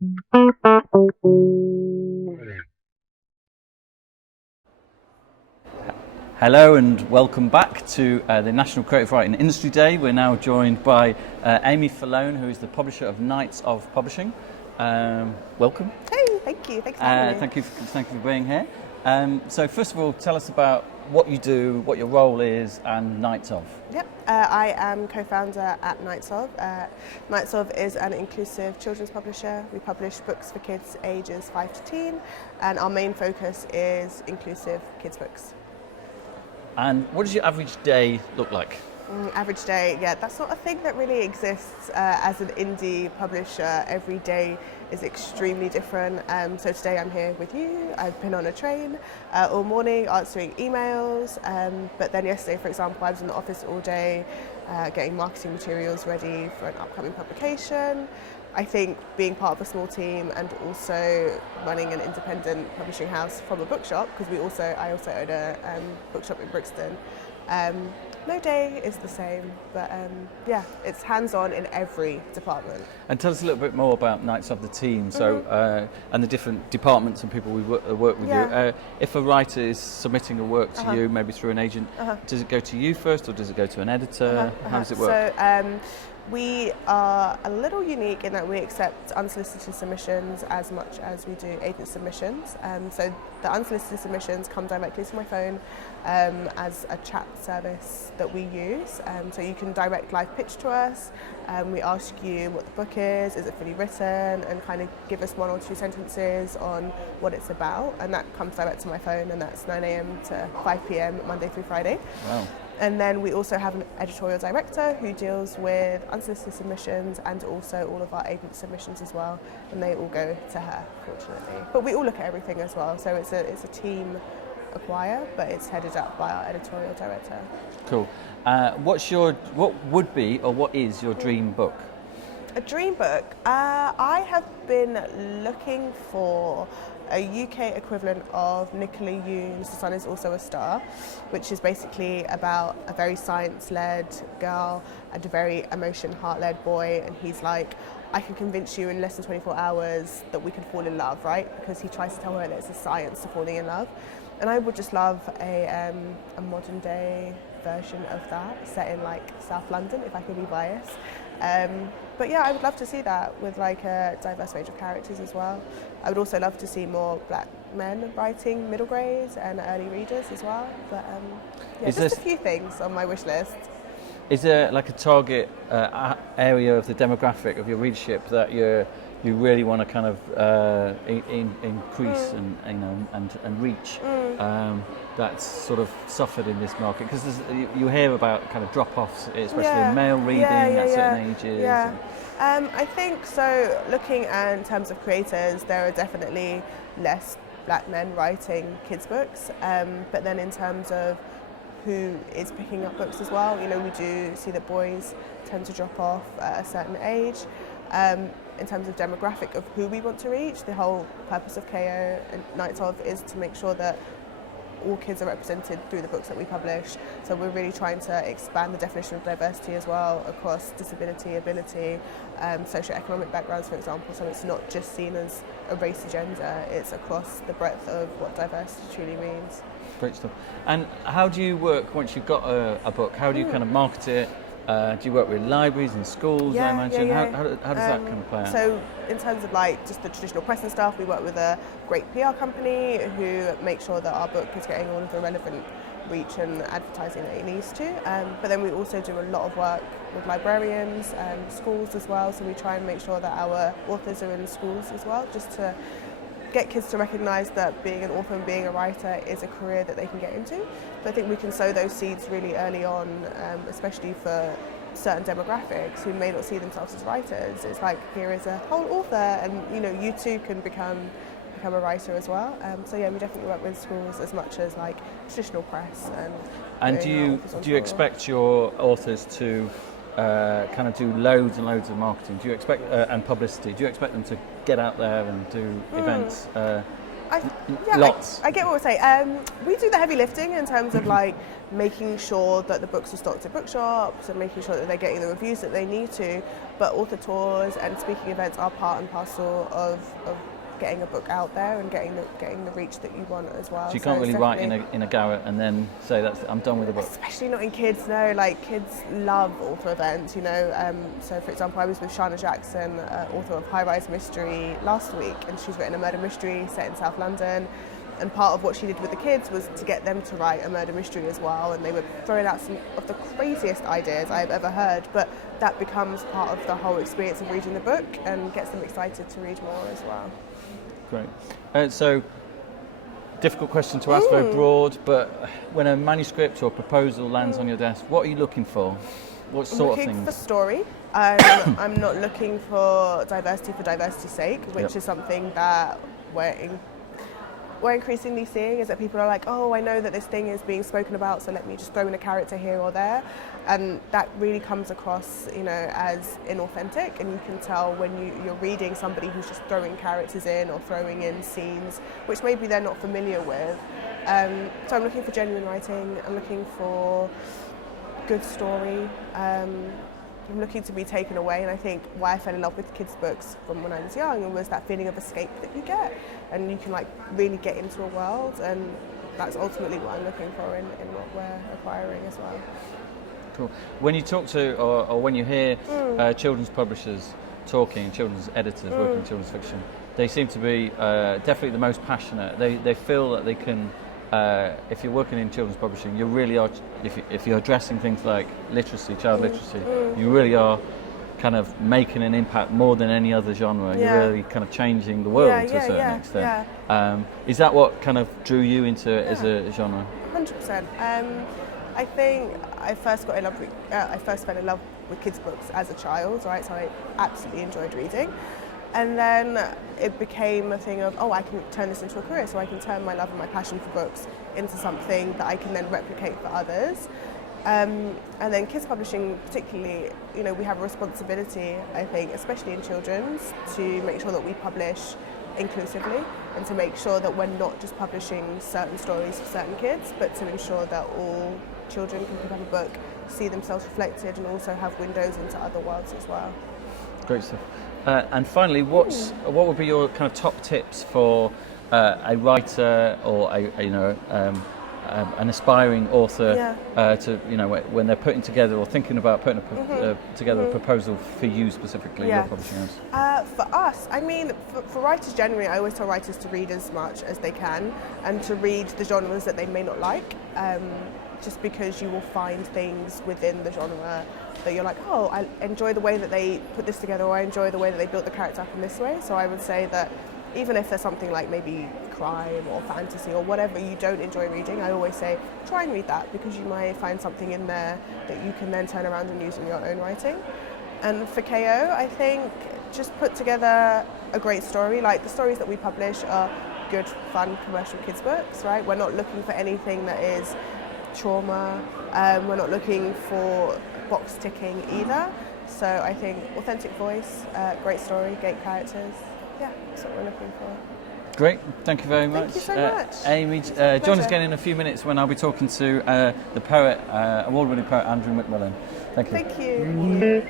Hello and welcome back to the National Creative Writing Industry Day. We're now joined by Aimee Felone, who is the publisher of Knights of Publishing. Welcome. Hey, thank you. Thanks for having me. Thank you for being here. So first of all, tell us about what you do, what your role is, and Knights of. Yep, I am co-founder at Knights of. Knights of is an inclusive children's publisher. We publish books for kids ages 5 to teen, and our main focus is inclusive kids books. And what does your average day look like? Average day, yeah, that's not a thing that really exists as an indie publisher. Every day is extremely different. So today I'm here with you. I've been on a train all morning answering emails. But then yesterday, for example, I was in the office all day getting marketing materials ready for an upcoming publication. I think being part of a small team and also running an independent publishing house from a bookshop, because I also own a bookshop in Brixton. No day is the same, but yeah, it's hands-on in every department. And tell us a little bit more about Knights of the team, and the different departments and people we work with you. If a writer is submitting a work to you, maybe through an agent, does it go to you first or does it go to an editor? How does it work? So, we are a little unique in that we accept unsolicited submissions as much as we do agent submissions. So the unsolicited submissions come directly to my phone as a chat service that we use. So you can direct live pitch to us. We ask you what the book is it fully written, and kind of give us 1 or 2 sentences on what it's about. And that comes direct to my phone, and that's 9 a.m. to 5 p.m. Monday through Friday. Wow. And then we also have an editorial director who deals with unsolicited submissions and also all of our agent submissions as well, and they all go to her, fortunately. But we all look at everything as well, so it's a team acquire, but it's headed up by our editorial director. Cool. What would be or what is your dream book? A dream book? I have been looking for a UK equivalent of Nicola Yoon's The Sun Is Also a Star, which is basically about a very science-led girl and a very heart-led boy, and he's like, I can convince you in less than 24 hours that we can fall in love, right? Because he tries to tell her that it's a science to falling in love. And I would just love a modern day version of that, set in like South London, if I could be biased. But yeah, I would love to see that with like a diverse range of characters as well. I would also love to see more black men writing middle grades and early readers as well. But yeah, just a few things on my wish list. Is there like a target area of the demographic of your readership that you really want to kind of increase and reach? That's sort of suffered in this market, because you hear about kind of drop-offs, especially in male reading at certain ages. Yeah. I think so. Looking in terms of creators, there are definitely less black men writing kids' books. But then in terms of who is picking up books as well, we do see that boys tend to drop off at a certain age. In terms of demographic of who we want to reach, the whole purpose of KO and Knights of is to make sure that all kids are represented through the books that we publish. So we're really trying to expand the definition of diversity as well across disability, ability, socioeconomic backgrounds, for example. So it's not just seen as a race agenda, it's across the breadth of what diversity truly means. Great stuff. And how do you work once you've got a book? How do you kind of market it? Do you work with libraries and schools, I imagine? How does that kind of play out? So in terms of like just the traditional press and stuff, we work with a great PR company who make sure that our book is getting all of the relevant reach and advertising that it needs to. But then we also do a lot of work with librarians and schools as well. So we try and make sure that our authors are in schools as well, just to get kids to recognise that being an author and being a writer is a career that they can get into. So I think we can sow those seeds really early on, especially for certain demographics who may not see themselves as writers. It's like, here is a whole author, and you too can become a writer as well. So yeah, we definitely work with schools as much as like traditional press. And do you expect your authors to kind of do loads and loads of marketing? Do you expect and publicity? Do you expect them to get out there and do events? Yeah, lots. I get what we're saying. We do the heavy lifting in terms of like making sure that the books are stocked at bookshops and making sure that they're getting the reviews that they need to. But author tours and speaking events are part and parcel of getting a book out there and getting the reach that you want as well. So you can't really write in a garret and then say I'm done with the book. Especially not in kids, no. Like kids love author events, you know. So for example, I was with Shana Jackson, author of High Rise Mystery, last week, and she's written a murder mystery set in South London. And part of what she did with the kids was to get them to write a murder mystery as well. And they were throwing out some of the craziest ideas I've ever heard. But that becomes part of the whole experience of reading the book and gets them excited to read more as well. Great. So, difficult question to ask, very broad, but when a manuscript or proposal lands on your desk, what are you looking for? What sort of things? I'm looking for story. I'm not looking for diversity's sake, which is something that we're increasingly seeing, is that people are like, oh, I know that this thing is being spoken about, so let me just throw in a character here or there. And that really comes across, you know, as inauthentic, and you can tell when you're reading somebody who's just throwing characters in or throwing in scenes which maybe they're not familiar with. So I'm looking for genuine writing, I'm looking for good story, I'm looking to be taken away, and I think why I fell in love with kids' books from when I was young was that feeling of escape that you get, and you can like really get into a world, and that's ultimately what I'm looking for in what we're acquiring as well. Cool. When you talk to or when you hear children's publishers talking, children's editors working in children's fiction, they seem to be definitely the most passionate. They feel that they can, if you're working in children's publishing, you really are, if you're addressing things like literacy, child literacy, you really are kind of making an impact more than any other genre. You're really kind of changing the world to a certain extent. Is that what kind of drew you into it as a genre? 100%. I think I first fell in love with kids' books as a child, right? So I absolutely enjoyed reading. And then it became a thing of, oh, I can turn this into a career, so I can turn my love and my passion for books into something that I can then replicate for others. And then kids publishing particularly, you know, we have a responsibility, I think, especially in children's, to make sure that we publish inclusively and to make sure that we're not just publishing certain stories for certain kids, but to ensure that all children can pick up a book, see themselves reflected, and also have windows into other worlds as well. Great stuff. And finally, what would be your kind of top tips for a writer or an aspiring author to, you know, when they're putting together or thinking about putting together a proposal for you specifically, your publishing house? For us, I mean, for writers generally, I always tell writers to read as much as they can and to read the genres that they may not like, just because you will find things within the genre that you're like, oh, I enjoy the way that they put this together, or I enjoy the way that they built the character up in this way. So I would say that even if there's something like maybe crime or fantasy or whatever you don't enjoy reading, I always say try and read that, because you might find something in there that you can then turn around and use in your own writing. And for KO, I think just put together a great story. Like the stories that we publish are good, fun, commercial kids books, right? We're not looking for anything that is trauma. We're not looking for box ticking either. So I think authentic voice, great story, great characters. Yeah, that's what we're looking for. Great, thank you very much. Thank you so much. Aimee, join us again in a few minutes when I'll be talking to the poet, award-winning poet Andrew McMillan. Thank you. Thank you.